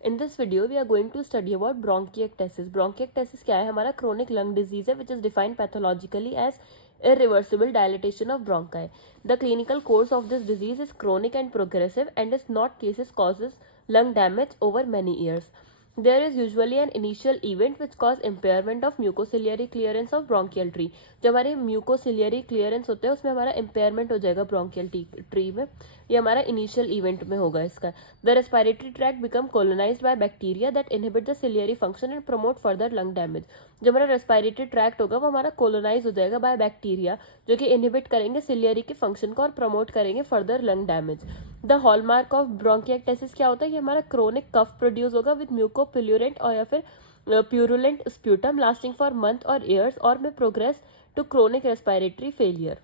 In this video, we are going to study about bronchiectasis. Bronchiectasis क्या है? हमारा chronic lung disease है, which is defined pathologically as irreversible dilatation of bronchi. The clinical course of this disease is chronic and progressive, and in not cases causes lung damage over many years. There is usually an initial event which cause impairment of mucociliary clearance of bronchial tree. जो हमारे mucociliary clearance होते हैं उसमें हमारा impairment हो जाएगा bronchial tree में. ये हमारा initial event में होगा इसका. The respiratory tract become colonized by bacteria that inhibit the ciliary function and promote further lung damage. जो हमारा रेस्पिरेटरी ट्रैक्ट होगा वो हमारा कोलोनाइज हो जाएगा बाय बैक्टीरिया जो कि इनहिबिट करेंगे सिलियरी के फंक्शन को और प्रमोट करेंगे further lung damage. The hallmark of bronchiectasis क्या होता है कि हमारा क्रोनिक कफ प्रोड्यूस होगा विद म्यूकोप्यूरुलेंट और या फिर purulent sputum lasting for month और ईयर्स और में progress to chronic respiratory failure.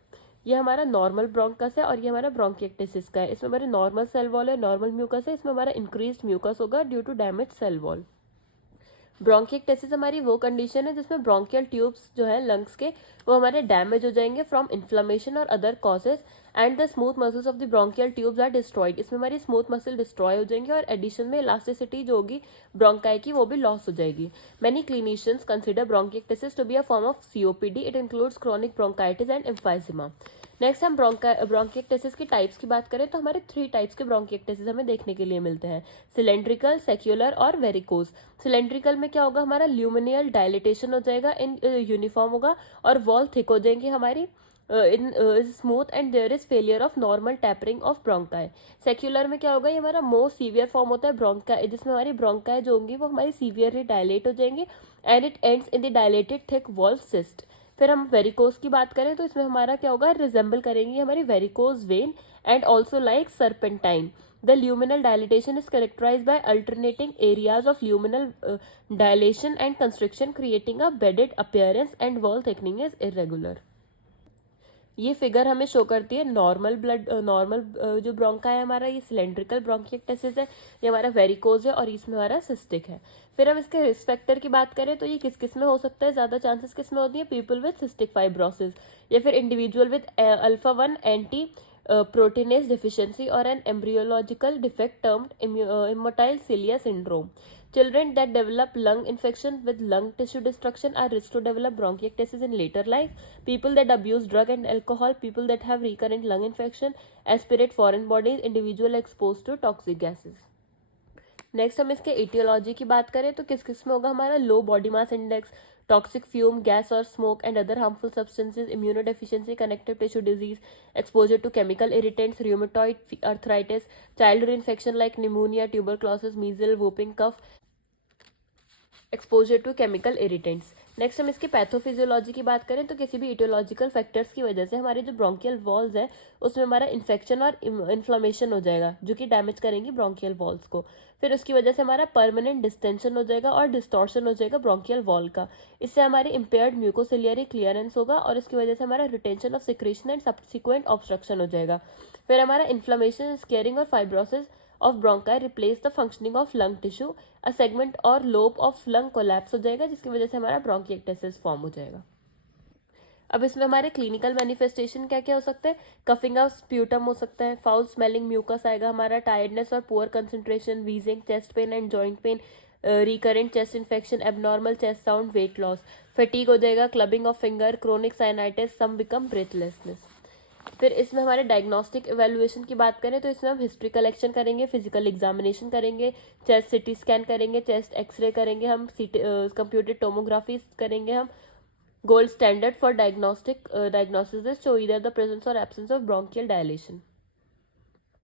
ये हमारा नॉर्मल ब्रोंकस है और ये हमारा ब्रोंकिएक्टेसिस का है. इसमें हमारे नॉर्मल सेल वॉल है, नॉर्मल म्यूकस है. इसमें हमारा इंक्रीज्ड म्यूकस होगा due to damage cell wall. Bronchiectasis हमारी वो कंडीशन है जिसमें ब्रोंकियल ट्यूब्स जो है लंग्स के वो हमारे डैमेज हो जाएंगे फ्रॉम इन्फ्लेमेशन और other causes and the smooth muscles of the bronchial tubes are destroyed. इसमें हमारी स्मूथ मसल डिस्ट्रॉय हो जाएंगे और एडिशन में इलास्टिसिटी जो होगी ब्रोंकाई की वो भी लॉस हो जाएगी. Many clinicians consider bronchiectasis to be a form of COPD. It includes chronic bronchitis and emphysema. Next हम ब्रोंकिएक्टेसिस की टाइप्स की बात करें तो हमारे 3 टाइप्स के ब्रोंकिएक्टेसिस हमें देखने के लिए मिलते हैं. सिलेंड्रिकल, सेक्युलर और वेरिकोज. सिलेंड्रिकल में क्या होगा हमारा ल्यूमिनियल डायलिटेशन हो जाएगा इन यूनिफॉर्म होगा और वॉल थिक हो जाएंगी हमारी इन smooth and there is failure of normal tapering of bronchi. Saccular में क्या होगा ये हमारा मोस्ट सीवियर फॉर्म होता है ब्रोंकाई जिसमें हमारी ब्रोंकाई जो होंगी वो हमारी सीवियरली डायलेट हो जाएंगी and it ends in the dilated thick wall cyst. फिर हम वेरिकोज की बात करें तो इसमें हमारा क्या होगा रिजेंबल करेंगी हमारी varicose vein and also like serpentine. The luminal dilatation is characterized by alternating areas of luminal dilation and constriction, creating a bedded appearance, and wall thickening is irregular. ये फिगर हमें शो करती है normal जो ब्रोंका है हमारा ये cylindrical bronchiectasis है, ये हमारा वेरिकोज है और इसमें हमारा सिस्टिक है. फिर हम इसके रिस्क फैक्टर की बात करें तो ये किस किस में हो सकता है, ज़्यादा चांसेस किस में होती है, पीपल विद सिस्टिक फाइब्रोसिस या फिर individual with alpha 1 anti proteinase deficiency or an embryological defect termed immotile cilia syndrome. Children that develop lung infection with lung tissue destruction are risk to develop bronchiectasis in later life. People that abuse drug and alcohol, people that have recurrent lung infection, aspirate foreign bodies, individual exposed to toxic gases. Next हम इसके aetiology की बात करें तो किस किस में होगा हमारा low body mass index, toxic fume gas और smoke and other harmful substances, immunodeficiency, connective tissue disease, exposure to chemical irritants, rheumatoid arthritis, childhood infection like pneumonia, tuberculosis, measle, whooping cough, exposure to chemical irritants. Next हम इसकी pathophysiology की बात करें तो किसी भी aetiological factors की वजह से हमारे जो ब्रोंकियल वॉल्स है उसमें हमारा इन्फेक्शन और इन्फ्लामेशन हो जाएगा जो कि डैमेज करेंगी ब्रोंकियल वॉल्स को. फिर उसकी वजह से हमारा परमानेंट डिस्टेंशन हो जाएगा और डिस्टॉर्शन हो जाएगा ब्रोंकियल वॉल का. इससे हमारी इम्पेयर्ड म्यूकोसिलियरी क्लियरेंस होगा और इसकी वजह से हमारा retention of secretion and subsequent obstruction हो जाएगा. फिर हमारा इन्फ्लामेशन, स्केरिंग और fibrosis of bronchi replace the functioning of lung tissue, a segment और lobe of lung collapse हो जाएगा जिसकी वजह से हमारा bronchiectasis फॉर्म हो जाएगा. अब इसमें हमारे क्लिनिकल मैनिफेस्टेशन क्या क्या हो सकते हैं, कफिंग ऑफ स्प्यूटम हो सकता है, फाउल स्मेलिंग म्यूकस आएगा हमारा, टायर्डनेस और poor concentration, wheezing, chest pain and joint pain, recurrent chest infection, abnormal chest sound, weight loss, fatigue हो जाएगा, clubbing of finger, chronic sinusitis, some become breathlessness. फिर इसमें हमारे डायग्नोस्टिक एवेल्युएशन की बात करें तो इसमें हम हिस्ट्री कलेक्शन करेंगे, फिजिकल एग्जामिनेशन करेंगे, चेस्ट सिटी स्कैन करेंगे, चेस्ट एक्सरे करेंगे हम, कंप्यूटर टोमोग्राफी करेंगे हम. Gold standard for diagnosis show either the presence और एब्सेंस ऑफ ब्रोंकियल डायलेशन.